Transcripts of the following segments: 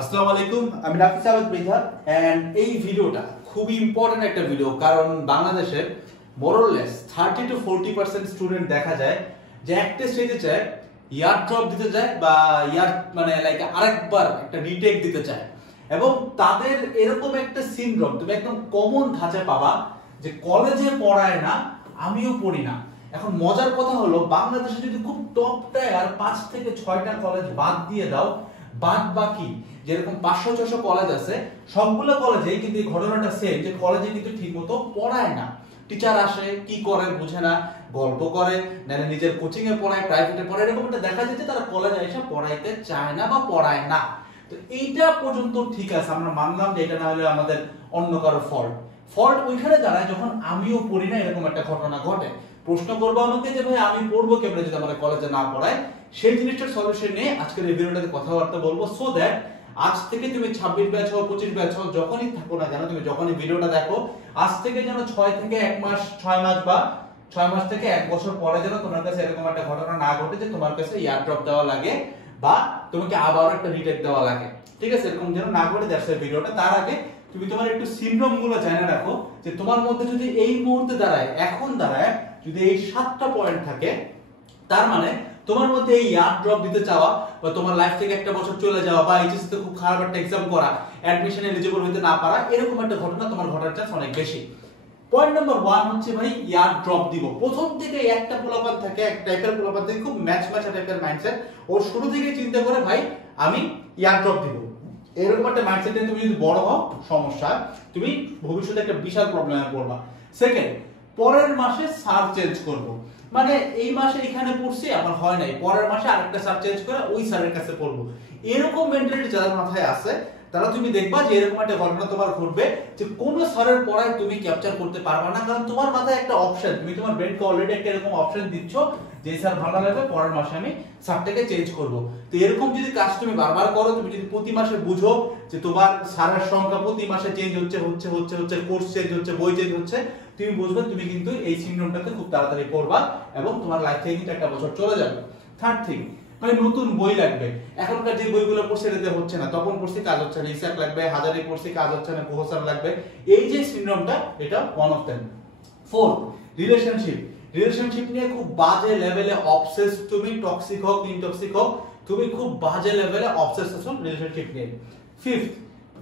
আসসালামু আলাইকুম, আমি নাফিস আহমেদ মৃধা এন্ড এই ভিডিওটা খুবই ইম্পর্টেন্ট একটা ভিডিও। কারণ বাংলাদেশের মোরলেস 30 to 40% স্টুডেন্ট দেখা যায় যে একটা স্টেজে চায় ইয়ার ড্রপ দিতে চায় বা ইয়ার মানে লাইক আরেকবার একটা রিটেক দিতে চায়, এবং তাদের এরকম একটা সিনড্রোম তুমি একদম কমন ধাঁচে পাবা যে কলেজে পড়ায় না, আমিও পড়ি না। এখন মজার কথা হলো, বাংলাদেশে যদি খুব টপ টায়ার 5 থেকে 6টা কলেজ বাদ দিয়ে দাও, বাদ বাকি যেরকম 500-600 কলেজ আছে সবগুলো কলেজেই কিন্তু এই ঘটনাটা সেম, যে কলেজে কিন্তু ঠিকমতো পড়ায় না। টিচার আসে কি করে বুঝে না, গল্প করে, নাহলে নিজের কোচিং এ পড়ায়, প্রাইভেটে পড়ায়, এরকম একটা দেখা যায় যে তারা কলেজে এসে পড়াইতে চায় না বা পড়ায় না। তো এইটা পর্যন্ত ঠিক আছে, আমরা মানলাম যে এটা না হলে আমাদের অন্য কারো ফল্ট ওইখানে দাঁড়ায় যখন আমিও পড়ি না এরকম একটা ঘটনা ঘটে। প্রশ্ন করবো আমাকে যে ভাই আমি পড়বো কেমনে যদি আমার কলেজে না পড়ায়, সেই জিনিসটার সলিউশন নিয়ে আজকের এই ভিডিওটাতে কথাবার্তা বলবো, সো দ্যাট আজ থেকে তুমি 26 ব্যাচ হও, 25 ব্যাচ হও, যখনই থাকো না কেন, তুমি যখনই ভিডিওটা দেখো, আজ থেকে যেন 6 থেকে 1 মাস, 6 মাস বা 6 মাস থেকে 1 বছর পরে যেন তোমার কাছে এরকম একটা ঘটনা না ঘটে যে তোমার কাছে ইয়ার ড্রপ দেওয়া লাগে বা তোমাকে আবার একটা রিটেক দেওয়া লাগে। ঠিক আছে, এরকম যেন না ঘটে। দ্যাটস এই ভিডিওটা। তার আগে তুমি তোমার একটু সিনড্রোম গুলো জেনে রাখো, যে তোমার মধ্যে যদি এই মুহূর্তে দাঁড়ায়, এখন দাঁড়ায় যদি এই 7টা পয়েন্ট থাকে, তার মানে তোমার মধ্যে এই ইয়ার ড্রপ দিতে চাওয়া বা তোমার লাইফ থেকে একটা বছর চলে যাওয়া বা এইচএস তে খুব খারাপ একটা এক্সাম করা, অ্যাডমিশন এলিজিবল হতে না পারা, এরকম একটা ঘটনা তোমার ঘটার চান্স অনেক বেশি। পয়েন্ট নাম্বার 1 হচ্ছে ভাই ইয়ার ড্রপ দিব। প্রথম থেকে একটা পোলাপান থাকে, এক টাইপের পোলাপান থেকে, খুব ম্যাচ টাইপের মাইন্ডসেট। ও শুরু থেকে চিন্তা করে ভাই আমি ইয়ার ড্রপ দিব, এরকম একটা মাইন্ডসেটে তুমি যদি বড় হও, সমস্যা, তুমি ভবিষ্যতে একটা বিশাল প্রবলেমে পড়বা। সেকেন্ড, পরের মাসে স্যার চেঞ্জ করব, মানে এই মাসে এখানে পড়ছি আমার হয় নাই, পরের মাসে আরেকটা স্যার চেঞ্জ করে ওই স্যারের কাছে পড়বো। এরকম মেন্টালিটি যাদের মাথায় আছে তারা তুমি দেখবা যে এরকম একটা ঘটনা তোমার ঘটবে, যে কোন স্যারের পড়ায় তুমি ক্যাপচার করতে পারবা না, কারণ তোমার মাথায় একটা অপশন, তুমি তোমার ব্রেনকে অলরেডি একটা এরকম অপশন দিচ্ছ যে স্যার ভালো লাগবে, পরের মাসে আমি স্যারটাকে চেঞ্জ করব। তো এরকম যদি কাজ তুমি বারবার করো, তুমি যদি প্রতি মাসে বুঝো যে তোমার স্যারের সংখ্যা প্রতি মাসে চেঞ্জ হচ্ছে, কোর্স চেঞ্জ হচ্ছে, বই চেঞ্জ হচ্ছে, তুমি বুঝবে তুমি কিন্তু এই সিনড্রোমটাকে খুব তাড়াতাড়ি পড়বা এবং তোমার লাইফ থেকে কিন্তু একটা বছর চলে যাবে। থার্ড থিং, মানে নতুন বই লাগবে। এখনকার যে বইগুলো পড়ছে এটাতে হচ্ছে না, তখন পড়ছি কাজ হচ্ছে না, ইসাক লাগবে, হাজারি পড়ছি কাজ হচ্ছে না, প্রফেসর লাগবে, এই যে সিনড্রোমটা, এটা one of them. Fourth, relationship নিয়ে খুব বাজে লেভেলে অবসেস তুমি, টক্সিক হোক ইনটক্সিক হোক, তুমি খুব বাজে লেভেলে অবসেস আছো রিলেশনশিপ নিয়ে। ফিফথ,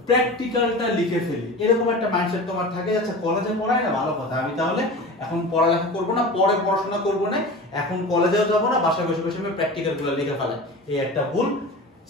প্র্যাকটিক্যালটা লিখে ফেলি, এরকম একটা মাইন্ডসেট তোমার থাকে, আচ্ছা কলেজে পড়ায় না, ভালো কথা, আমি তাহলে এখন পড়ালেখা করব না, পরে পড়াশোনা করব না, এখন কলেজেও যাব না, বাসায় বসে বসে আমি প্র্যাকটিক্যালগুলো লিখে ফেলাই, এই একটা ভুল।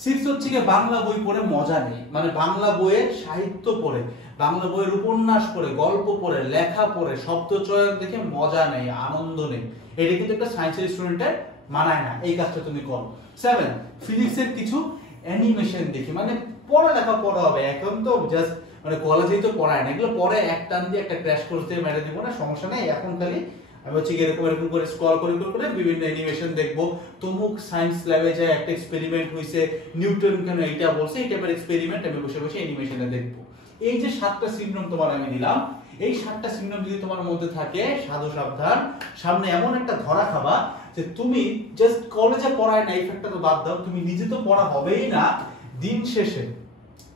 সিক্স হচ্ছে কি, বাংলা বই পড়ে মজা নেই, মানে বাংলা বইয়ের সাহিত্য পড়ে, বাংলা বইয়ের উপন্যাস পড়ে, গল্প পড়ে, লেখা পড়ে, শব্দ চয়ন দেখে মজা নেই, আনন্দ নেই, এটা কিন্তু একটা সায়েন্সের স্টুডেন্টের মানায় না, এই কাজটা তুমি করো। সেভেন, ফিজিক্সের কিছু অ্যানিমেশন দেখি, মানে পড়ালেখা পড়া হবে, এখন তো জাস্ট মানে কলেজেই তো পড়ায় না, এগুলো পরে এক টান দিয়ে একটা ক্র্যাশ কোর্স দিয়ে মেরে দিব না, সমস্যা নেই। এখন খালি আমি হচ্ছে এরকম করে স্ক্রল করে বিভিন্ন অ্যানিমেশন দেখবো, তমুক সায়েন্স ল্যাবে যায় একটা এক্সপেরিমেন্ট হইছে, নিউটন কেন এইটা বলছে, এই টাইপের এক্সপেরিমেন্ট আমি বসে বসে অ্যানিমেশনে দেখবো। এই যে 7টা সিনড্রোম তোমার আমি দিলাম, এই 7টা সিনড্রোম যদি তোমার মধ্যে থাকে, সাধু সাবধান, সামনে এমন একটা ধরা খাবা যে তুমি জাস্ট কলেজে পড়ায় না, এই ফ্যাক্টটা তো বাদ দাও, তুমি নিজে তো পড়া হবেই না, দিন শেষে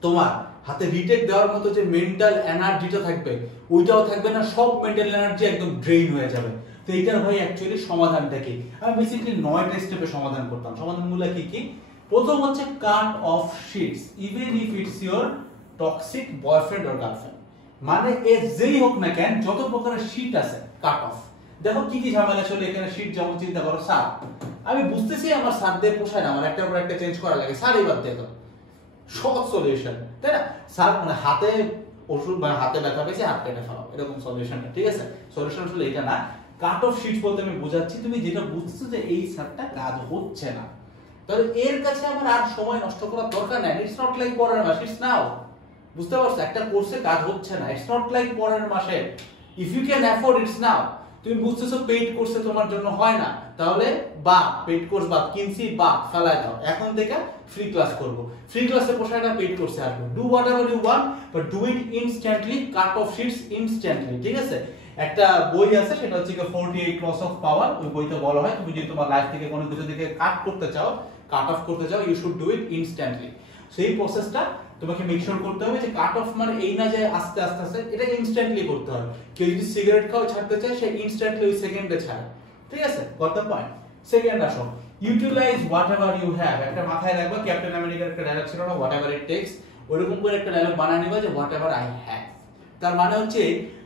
তোমার হাতে রিটেক দেওয়ার মতো যে মেন্টাল এনার্জিটা থাকবে ওইটাও থাকবে না, সব মেন্টাল এনার্জি একদম ড্রেইন হয়ে যাবে। তো এইটার ভাই অ্যাকচুয়ালি সমাধানটা কি? আমি বেসিক্যালি 9টা স্টেপে সমাধান করতাম। সমাধানগুলো কি কি? প্রথম হচ্ছে কাট off shits, even if it's your toxic boyfriend or girlfriend, মানে এ যেই হোক না কেন, যত প্রকারের শিট আছে কাট অফ। দেখো কি কি ঝামেলা চলে এখানে, শিট যেমন চিন্তা করো, স্যার আমি বুঝতেছি আমার স্যার দিয়ে পোষায় না, আমার একটার পর একটা চেঞ্জ করা লাগে, স্যার এবার দেখো সহজ সলিউশন, তাই না? স্যার মানে হাতে ওষুধ, মানে হাতে ব্যথা পেয়েছে, হাত কেটে ফেলাও, এরকম সলিউশনটা, ঠিক আছে? সলিউশন আসলে এটা না। কাট অফ শিট বলতে আমি বোঝাচ্ছি তুমি যেটা বুঝছো যে এই স্যারটা কাজ হচ্ছে না, তাহলে এর কাছে আমার আর সময় নষ্ট করার দরকার নাই। ইটস নট লাইক পরের মাসে, ইটস নাও, বুঝতে পারছো? একটা কোর্সে কাজ হচ্ছে না, ইটস নট লাইক পরের মাসে, if you can afford it's now. তুমি বুঝতেছো পেইড কোর্সে তোমার জন্য হয় না, তাহলে বা পেইড কোর্স বা কিনছি বা ফেলাই দাও, এখন থেকে ফ্রি ক্লাস করব, ফ্রি ক্লাসে পোষায় না, পেইড কোর্সে আসবে। Do whatever you want but do it instantly, cut off sheets instantly, ঠিক আছে? একটা বই আছে সেটা হচ্ছে 48 লস অফ পাওয়ার, ওই বইতে বলা হয় তুমি যদি তোমার লাইফ থেকে কোনো কিছু দিকে কাট করতে চাও, কাট অফ করতে চাও, you should do it instantly. সেই প্রসেসটা তোমাকে মেক শিওর করতে হবে যে কাট অফ মানে এই না যে আস্তে আস্তে আস্তে, এটা ইনস্ট্যান্টলি করতে হবে। কেউ যদি সিগারেট খাও ছাড়তে চায় সে ইনস্ট্যান্টলি ওই সেকেন্ডে ছাড়ে, ঠিক আছে? Got the point. সেকেন্ড আসো, ইউটিলাইজ হোয়াটএভার ইউ হ্যাভ। একটা মাথায় রাখবা, ক্যাপ্টেন আমেরিকার একটা ডায়লগ ছিল না, হোয়াটএভার ইট টেকস, ওইরকম করে একটা ডায়লগ বানায় নিবা যে হোয়াটএভার আই হ্যাভ। তার মানে হচ্ছে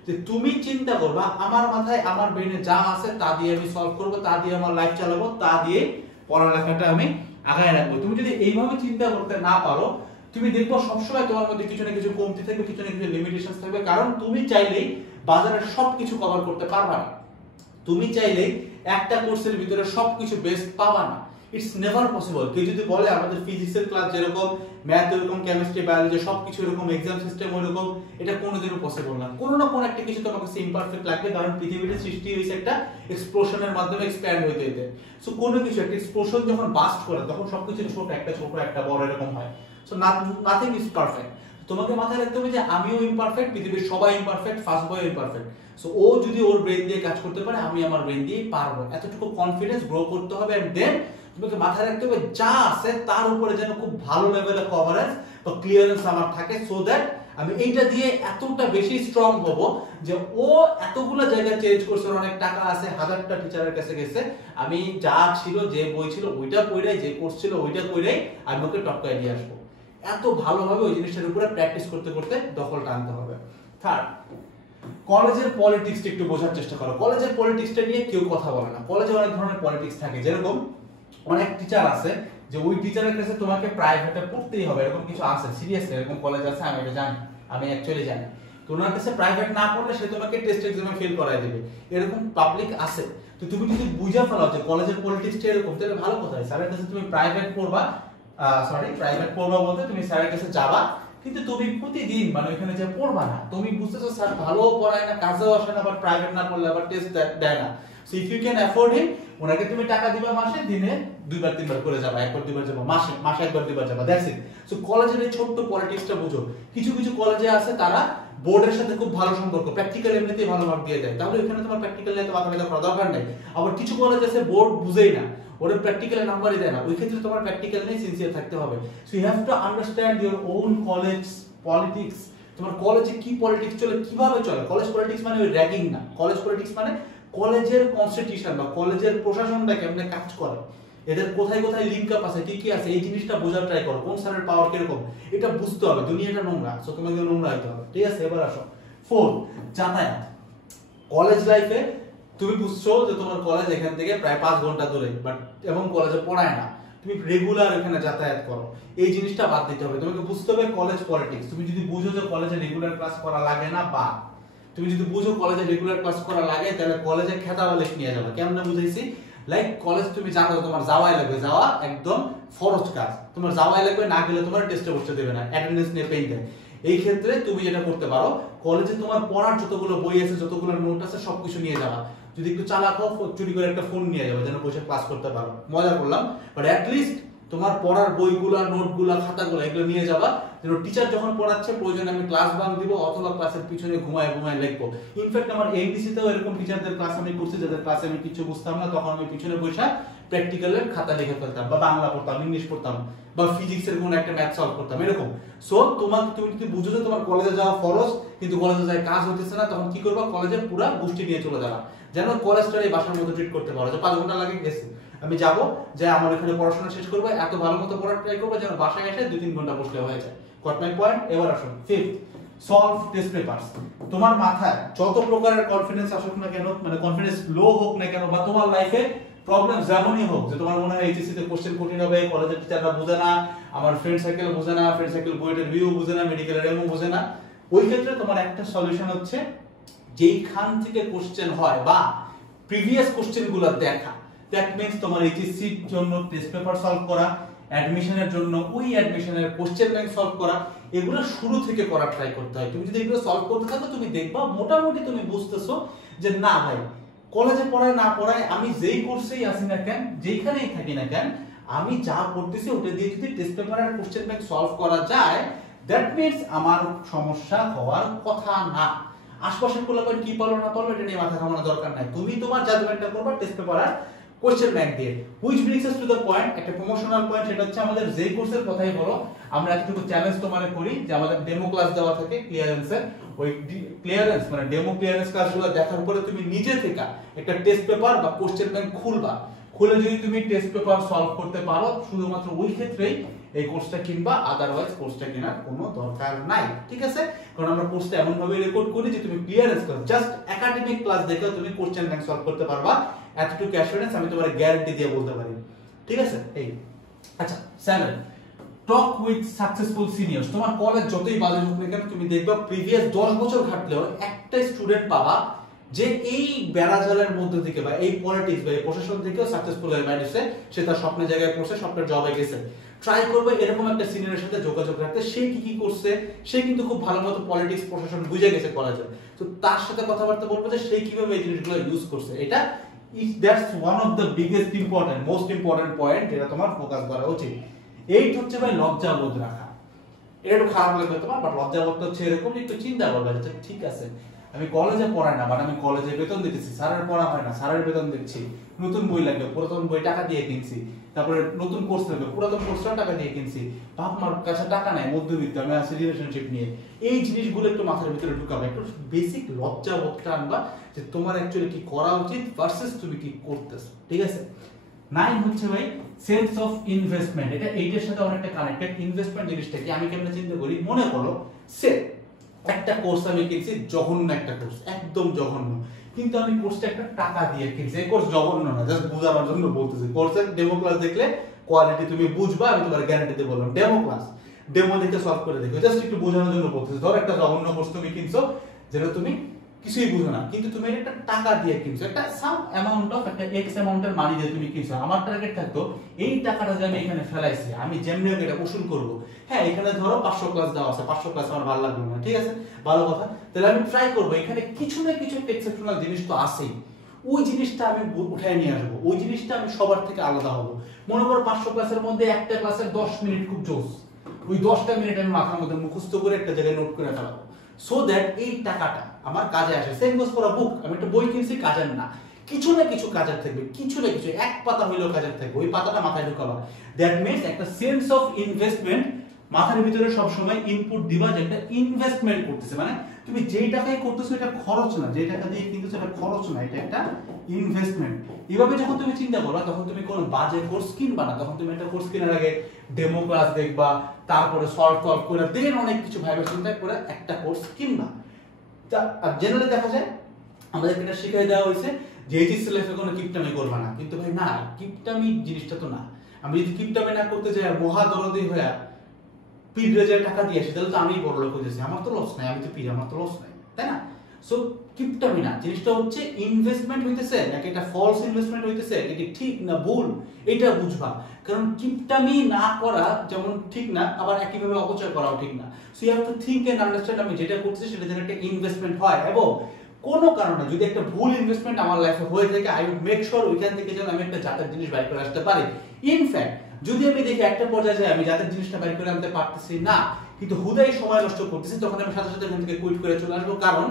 যে তুমি চিন্তা করবা আমার মাথায় আমার ব্রেনে যা আছে তা দিয়ে আমি সলভ করব, তা দিয়ে আমার লাইফ চালাবো, তা দিয়ে পড়ালেখাটা আমি আগায় রাখবো। তুমি যদি এইভাবে চিন্তা করতে না পারো, তুমি দেখবো সবসময় তোমার মধ্যে কিছু না কিছু কমতি থাকবে, কিছু না কিছু লিমিটেশন থাকবে, কারণ তুমি চাইলেই বাজারের সবকিছু কভার করতে পারবা না। তুমি চাইলেই একটা কোর্সের ভিতরে সবকিছু বেস্ট পাবা না, ইটস নেভার পসিবল। কেউ যদি বলে আমাদের ফিজিক্সের ক্লাস যেরকম, ম্যাথ এরকম, কেমিস্ট্রি, বায়োলজি সবকিছু এরকম, এক্সাম সিস্টেম ওইরকম, এটা কোনোদিনও পসিবল না। কোনো না কোনো একটা কিছু তোমাকে ইমপারফেক্ট লাগবে, কারণ পৃথিবীটা সৃষ্টি হয়েছে একটা এক্সপ্লোশনের মাধ্যমে, এক্সপ্যান্ড হইতে হইতে। সো কোনো কিছু একটা এক্সপ্লোশন যখন বাস্ট করে তখন সবকিছু ছোট একটা বড় এরকম হয়। So nothing is perfect. তোমাকে মাথায় রাখতে হবে যে আমিও ইমপারফেক্ট, পৃথিবীর সবাই imperfect, first boy imperfect. So ও যদি ওর ব্রেন দিয়ে কাজ করতে পারে, আমি আমার ব্রেন দিয়ে পারবো। এতটুকু কনফিডেন্স গ্রো করতে হবে। এন্ড দেন তোমাকে মাথায় রাখতে হবে যা আছে তার উপরে যেন খুব ভালো লেভেলের কভারেজ বা ক্লিয়ারেন্স আমার থাকে, সো দ্যাট আমি এইটা দিয়ে এতটা বেশি স্ট্রং হব যে ও এতগুলো জায়গা চেঞ্জ করছে, অনেক টাকা আছে, হাজারটা টিচারের কাছে গেছে, আমি যা ছিল, যে বই ছিল ওইটা পড়াই, যে কোর্স ছিল ওইটা পড়াই আমি ওকে টপকায় দিয়ে আসবো। এত ভালোভাবে ওই জিনিসটার উপরে প্র্যাকটিস করতে করতে দখলটা আনতে হবে। থার্ড, কলেজের পলিটিক্সটা একটু বোঝার চেষ্টা করো। কলেজের পলিটিক্সটা নিয়ে কেউ কথা বলে না। কলেজে অনেক ধরনের পলিটিক্স থাকে, যেরকম অনেক টিচার আছে যে ওই টিচারের কাছে তোমাকে প্রাইভেটে পড়তেই হবে, এরকম কিছু আছে, সিরিয়াসলি এরকম কলেজ আছে, আমি এটা জানি, আমি অ্যাকচুয়ালি জানি। তো ওনার কাছে প্রাইভেট না পড়লে সে তোমাকে টেস্ট এক্সামে ফেল করায় দেবে, এরকম পাবলিক আছে। তো তুমি যদি বুঝা ফেলাও যে কলেজের পলিটিক্সটা এরকম, তাহলে ভালো কথা, স্যারের কাছে তুমি প্রাইভেট পড়বা, প্রাইভেট পড়বা বলতে তুমি স্যারের কাছে যাবা, কিন্তু তুমি প্রতিদিন মানে ওখানে যে পড়বা না। তুমি বুঝতেছো স্যার ভালো পড়ায় না, কাজেও আসে না, আবার প্রাইভেট না পড়লে আবার টেস্ট দেয় না। So if you can afford him, ওনাকে তুমি টাকা দিবা মাসে, দিনে 2বার 3বার করে যাবা, 1বার 2বার যাবা, মাসে 1বার 2বার যাবা, দ্যাটস ইট। সো কলেজের এই ছোট্ট পলিটিক্সটা বুঝো। কিছু কিছু কলেজে আছে তারা বোর্ডের সাথে খুব ভালো সম্পর্ক, প্র্যাকটিক্যাল এমনিতেই ভালো মার্ক দিয়ে দেয়, তাহলে এখানে তোমার প্র্যাকটিক্যাল নিয়ে তো মাথা ব্যথা করার দরকার নেই। আবার কিছু কলেজ আছে বোর্ড বুঝেই না, ওরা প্র্যাকটিক্যালের নাম্বারই দেয় না, ওই ক্ষেত্রে তোমার প্র্যাকটিক্যাল নিয়ে সিনসিয়ার থাকতে হবে। So you have to understand your own college politics. তোমার কলেজে কি পলিটিক্স চলে, কিভাবে চলে। কলেজ পলিটিক্স মানে ওই র‍্যাগিং না, কলেজ পলিটিক্স মানে কলেজের কনস্টিটিউশন বা কলেজের প্রশাসনটা কেমনে কাজ করে, এদের কোথায় কোথায় লিংক আপ আছে, কি কি আছে, এই জিনিসটা বোঝার ট্রাই করো। কোন স্যারের পাওয়ার কিরকম, এটা বুঝতে হবে। দুনিয়াটা নোংরা, সো তোমাকে নোংরা হইতে হবে, ঠিক আছে? এবার আসো 4, যাতায়াত। কলেজ লাইফে তুমি বুঝছো যে তোমার কলেজ এখান থেকে প্রায় 5 ঘন্টা দূরে, বাট এবং কলেজে পড়ায় না, তুমি রেগুলার এখানে যাতায়াত করো, এই জিনিসটা বাদ দিতে হবে। তোমাকে বুঝতে হবে কলেজ পলিটিক্স। তুমি যদি বুঝো যে কলেজে রেগুলার ক্লাস করা লাগে না, বা তুমি যদি বুঝো কলেজে রেগুলার ক্লাস করা লাগে, তাহলে কলেজে খেতাবালিশ নিয়ে যাবে। কেমন বুঝাইছি? লাইক কলেজ তুমি জানো তোমার যাওয়াই লাগবে, যাওয়া একদম ফরজ কাজ, তোমার যাওয়াই লাগবে, না গেলে তোমার টেস্টে বসতে দেবে না, অ্যাটেন্ডেন্স নিয়ে পেইন দেয়। এই ক্ষেত্রে তুমি যেটা করতে পারো, কলেজে তোমার পড়ার যতগুলো বই আছে, যতগুলো নোট আছে, সবকিছু নিয়ে যাবা। যদি একটু চালাক হও, চুরি করে একটা ফোন নিয়ে যাবে, যেন বসে ক্লাস করতে পারো। মজা করলাম, বাট অ্যাট লিস্ট তোমার পড়ার বইগুলা, নোটগুলা, খাতাগুলো এগুলো নিয়ে যাবা, যেন টিচার যখন পড়াচ্ছে প্রয়োজনে আমি ক্লাস বাঙ্ক দিব, অথবা ক্লাসের পিছনে ঘুমায় লিখবো। ইনফ্যাক্ট আমার এমডিসি তেও এরকম টিচারদের ক্লাস আমি করছি, যাদের ক্লাসে আমি কিছু বুঝতাম না, তখন আমি পিছনে বসে প্র্যাকটিক্যালের খাতা লিখে ফেলতাম, বা বাংলা পড়তাম, ইংলিশ পড়তাম, বা ফিজিক্সের কোনো একটা ম্যাথ সলভ করতাম, এরকম। সো তুমি যদি বুঝো যে তোমার কলেজে যাওয়া ফরজ, কিন্তু কলেজে যায় কাজ হতেছে না, তখন কি করবা? কলেজে পুরা গোষ্ঠী নিয়ে চলে যাবা, যেন কলেজটারে বাসার মতো ট্রিট করতে পারো, যে 5 ঘন্টা লাগে গেছি, আমি যাবো, যে আমার এখানে পড়াশোনা শেষ করবো, এত ভালো মতো পড়ার ট্রাই করবো যেন বাসায় এসে 2-3 ঘন্টা বসলে হয়ে যায়। Got my point? এবার আসুন 5, সলভ টেস্ট পেপারস। তোমার মাথায় যত প্রকারের কনফিডেন্স আসুক না কেন, মানে কনফিডেন্স লো হোক না কেন, বা তোমার লাইফে প্রবলেম যেমনই হোক, যে তোমার মনে হয় এইচএসসি তে কোশ্চেন কঠিন হবে, কলেজের টিচাররা বুঝে না, আমার ফ্রেন্ড সার্কেল বুঝে না, ফ্রেন্ড সার্কেল বইয়ের রিভিউ বুঝে না, মেডিকেলের এমও বুঝে না, ওই ক্ষেত্রে তোমার একটা সলিউশন হচ্ছে যেইখান থেকে কোশ্চেন হয় বা প্রিভিয়াস কোশ্চেনগুলো দেখা। দ্যাট মিন্স তোমার এইচএসসি এর জন্য টেস্ট পেপার সলভ করা, অ্যাডমিশনের জন্য ওই অ্যাডমিশনের কোশ্চেন ব্যাংক সলভ করা, এগুলো শুরু থেকে করার ট্রাই করতে হয়। তুমি যদি এগুলো সলভ করতে থাকো, তুমি দেখবা মোটামুটি তুমি বুঝতেছো যে না ভাই, কলেজে পড়ায় না পড়ায়, আমি যেই কোর্সেই আসি না কেন, যেখানেই থাকি না কেন, আমি যা পড়তেছি ওটা দিয়ে যদি টেস্ট পেপারের কোশ্চেন ব্যাংক সলভ করা যায়, দ্যাট মিন্স আমার সমস্যা হওয়ার কথা না। আশপাশের পোলাপান কি পারলো না পারলো এটা নিয়ে মাথা ঘামানোর দরকার নাই। তুমি তোমার জাজমেন্টটা করবা, টেস্ট পেপার আর কোশ্চেন ব্যাংক দিয়ে, which brings us to the point, একটা প্রমোশনাল পয়েন্ট, সেটা হচ্ছে আমাদের যেই কোর্সের কথাই বলো, আমরা এতটুকু চ্যালেঞ্জ তোমারে করি যে আমাদের ডেমো ক্লাস দেওয়া থাকে ক্লিয়ারেন্সের, ওই ক্লিয়ারেন্স মানে ডেমো ক্লিয়ারেন্স ক্লাসগুলো দেখার পরে তুমি নিজে থেকে একটা টেস্ট পেপার বা কোশ্চেন ব্যাংক খুলবা, খুলে যদি তুমি টেস্ট পেপার সলভ করতে পারো, শুধুমাত্র ওই ক্ষেত্রেই এই কোর্সটা কিনবা, আদারওয়াইজ কোর্সটা কেনার কোনো দরকার নাই, ঠিক আছে? কারণ আমরা কোর্সটা এমন ভাবে রেকর্ড করি যে তুমি clearance class, just academic class দেখে তুমি কোশ্চেন ব্যাংক সলভ করতে পারবা, এতটুকু অ্যাসুরেন্স আমি তোমার গ্যারান্টি দিয়ে বলতে পারি, ঠিক আছে? এই আচ্ছা 7, টক উইথ সাকসেসফুল সিনিয়র্স। তোমার কলেজ যতই বাজে হোক না কেন, তুমি দেখবা প্রিভিয়াস 10 বছর ঘাটলেও একটা স্টুডেন্ট পাবা যে এই বেড়াজালের মধ্যে থেকে বা এই পলিটিক্স বা এই প্রশাসন থেকেও সাকসেসফুল হয়ে বাইরেছে, সে তার স্বপ্নের জায়গায় পৌঁছে, স্বপ্নের জবে গেছে। ট্রাই করবে এরকম একটা সিনিয়রের সাথে যোগাযোগ রাখতে, সে কি কি করছে, সে কিন্তু খুব ভালো মতো পলিটিক্স প্রশাসন বুঝে গেছে কলেজে, তো তার সাথে কথাবার্তা বলবো যে সে কিভাবে এই জিনিসগুলো ইউজ করছে। এটা that's one of the biggest important, most important point, যেটা তোমার ফোকাস করা উচিত। এইট হচ্ছে ভাই লজ্জাবোধ রাখা। এটা একটু খারাপ লাগবে তোমার, বাট লজ্জাবোধ হচ্ছে এরকম যে একটু চিন্তা করবে যে ঠিক আছে আমি কলেজে পড়াই না, বাট আমি কলেজে বেতন দিতেছি, স্যারের পড়া হয় না, স্যারের বেতন দিচ্ছি, নতুন বই লাগবে, পুরাতন বই টাকা দিয়ে কিনছি, তারপরে নতুন কোর্স লাগবে, পুরাতন কোর্সটাও টাকা দিয়ে কিনছি, বাপ মার কাছে টাকা নাই, মধ্যবিত্ত, আমি আছি রিলেশনশিপ নিয়ে। এই জিনিসগুলো একটু মাথার ভিতরে ঢুকাবে, একটু বেসিক লজ্জাবোধটা আনবা যে তোমার অ্যাকচুয়ালি কি করা উচিত ভার্সেস তুমি কি করতেছো, ঠিক আছে? 9 হচ্ছে ভাই সেন্স অফ ইনভেস্টমেন্ট। এটা এইটার সাথে অনেকটা কানেক্টেড। ইনভেস্টমেন্ট জিনিসটা কি, আমি কেমনে চিন্তা করি, মনে করো সে একটা কোর্স আমি কিনছি, জঘন্য একটা কোর্স, একদম জঘন্য, কিন্তু আমি কোর্সটা একটা টাকা দিয়ে কিনছি। এই কোর্স জঘন্য না, জাস্ট বোঝানোর জন্য বলতেছি। কোর্সের ডেমো ক্লাস দেখলে কোয়ালিটি তুমি বুঝবা, আমি তোমার গ্যারান্টি দিয়ে বললাম। ডেমো ক্লাস, ডেমো দেখে সলভ করে দেখো, জাস্ট একটু বোঝানোর জন্য বলতেছি। ধর একটা জঘন্য কোর্স তুমি কিনছো, যেটা তুমি কিছুই বুঝো না, কিন্তু তুমি একটা টাকা দিয়ে কিনছো, একটা সাম অ্যামাউন্ট অফ একটা এক্স অ্যামাউন্টের মানি দিয়ে তুমি কিনছো। আমার টার্গেট থাকতো এই টাকাটা যে আমি এখানে ফেলাইছি, আমি যেমনি এটা উসুল করব। হ্যাঁ, এখানে ধরো 500 ক্লাস দেওয়া আছে, 500 ক্লাস আমার ভালো লাগবে না, ঠিক আছে, ভালো কথা, তাহলে আমি ট্রাই করবো এখানে কিছু না কিছু একটা এক্সেপশনাল জিনিস তো আছেই, ওই জিনিসটা আমি উঠায় নিয়ে আসবো, ওই জিনিসটা আমি সবার থেকে আলাদা হবো। মনে করো 500 ক্লাসের মধ্যে একটা ক্লাসের 10 মিনিট খুব জোস, ওই 10টা মিনিট আমি মাথার মধ্যে মুখস্থ করে একটা জায়গায় নোট করে ফেলাবো, সো দ্যাট এই টাকাটা আমার কাজে আসে। সেম গোস ফর আ বুক, আমি একটা বই কিনছি, কাজের না, কিছু না কিছু কাজের থাকবে, কিছু না কিছু, এক পাতা হইলেও কাজের থাকবে, ওই পাতাটা মাথায় ঢুকাবা। দ্যাট মিন্স একটা সেন্স অফ ইনভেস্টমেন্ট মাথার ভিতরে সবসময় ইনপুট দিবা যে একটা ইনভেস্টমেন্ট করতেছে, মানে তুমি যেই টাকায় করতেছো এটা খরচ না, যেই টাকা দিয়ে কিনতেছো এটা খরচ না, এটা একটা ইনভেস্টমেন্ট। এইভাবে যখন তুমি চিন্তা করবা, তখন তুমি কোনো বাজে কোর্স কিনবা না, তখন তুমি একটা কোর্স কেনার আগে ডেমো ক্লাস দেখবা, তারপরে সলভ করে দেন অনেক কিছু ভাইবা চিন্তা করে একটা কোর্স কিনবা। জেনারেলি দেখা যায় আমাদের এটা শিখিয়ে দেওয়া হয়েছে যে এইচএসসি লাইফে কোনো কিপটামি করবা না, কিন্তু ভাই না, কিপটামি জিনিসটা তো না। আমি যদি কিপটামি না করতে যাই আর মহা দরদি হয়ে পিড়ে যায় টাকা দিয়ে আসি, তাহলে তো আমি বড় লোক হয়েছি, আমার তো লস নাই, আমি তো পিড়, আমার তো লস নাই, তাই না? সো কিপটামি না, জিনিসটা হচ্ছে ইনভেস্টমেন্ট হইতেছে নাকি এটা ফলস ইনভেস্টমেন্ট হইতেছে, এটা ঠিক না ভুল, এটা বুঝবা। কারণ কিপটামি না করা যেমন ঠিক না, আবার একইভাবে অপচয় করাও ঠিক না। So you have to think and understand আমি যেটা করতেছি সেটা যেন একটা ইনভেস্টমেন্ট হয়, এবং কোনো কারণে যদি একটা ভুল ইনভেস্টমেন্ট আমার লাইফে হয়ে থাকে, আই উইল মেক শিওর ওইখান থেকে যেন আমি একটা জাতের জিনিস বাইর করে আসতে পারি। ইনফ্যাক্ট যদি আমি দেখি একটা পর্যায়ে যায় আমি জাতের জিনিসটা বাইর করে আনতে পারতেছি না, কিন্তু হুদাই সময় নষ্ট করতেছি, তখন আমি সাথে সাথে এখান থেকে কুইট করে চলে আসবো। কারণ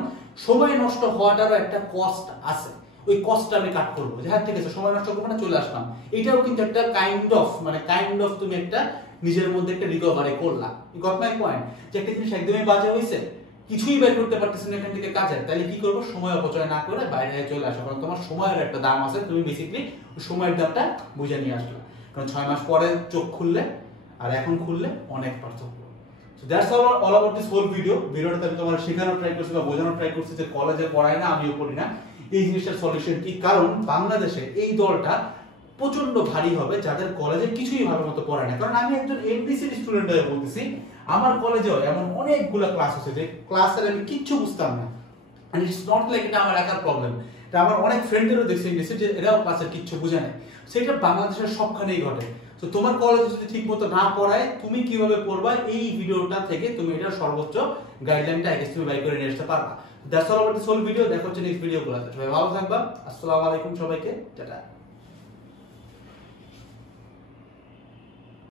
সময় নষ্ট হওয়াটারও একটা কস্ট আছে, ওই কস্টটা আমি কাট করবো, যে হ্যাঁ ঠিক আছে সময় নষ্ট করবো না, চলে আসলাম। এটাও কিন্তু একটা কাইন্ড অফ তুমি একটা নিজের মধ্যে একটা রিকভারি করলা। এই গট মাই পয়েন্ট, যে একটা জিনিস একদমই বাজে হয়েছে, কিছুই বের করতে পারতেছ না এখান থেকে কাজের, তাহলে কি করবো, সময় অপচয় না করে বাইরে চলে আসো, কারণ তোমার সময়ের একটা দাম আছে, তুমি বেসিক্যালি সময়ের দামটা বুঝে নিয়ে আসলো। কারণ 6 মাস পরে চোখ খুললে আর এখন খুললে অনেক পার্থক্য। So that's all about this whole video. ভিডিওটাতে আমি তোমার শেখানোর ট্রাই করছি বা বোঝানোর ট্রাই করছি যে কলেজে পড়ায় না, আমিও পড়ি না, এই জিনিসটার সলিউশন কি। কারণ বাংলাদেশে এই দলটা প্রচন্ড ভারী হবে যাদের কলেজে কিছুই ভালো মতো পড়ায় না। কারণ আমি একজন এমডিসি স্টুডেন্ট হয়ে বলতেছি, আমার কলেজেও এমন অনেকগুলো ক্লাস আছে যে ক্লাসের আমি কিচ্ছু বুঝতাম না, এন্ড ইটস নট লাইক এটা আমার একার প্রবলেম, এটা আমার অনেক ফ্রেন্ডেরও দেখছি যে এরাও ক্লাসের কিচ্ছু বুঝে না। সেটা বাংলাদেশের সবখানেই ঘটে। তো তোমার কলেজে যদি ঠিক মতো না পড়ায়, তুমি কিভাবে পড়বা, এই ভিডিওটা থেকে তুমি এটার সর্বোচ্চ গাইডলাইনটা আই গেস তুমি বাই করে নিয়ে আসতে পারবা। That's all about this whole video. দেখা হচ্ছে নেক্সট ভিডিওগুলোতে। সবাই ভালো থাকবা। আসসালামু আলাইকুম সবাইকে, টাটা।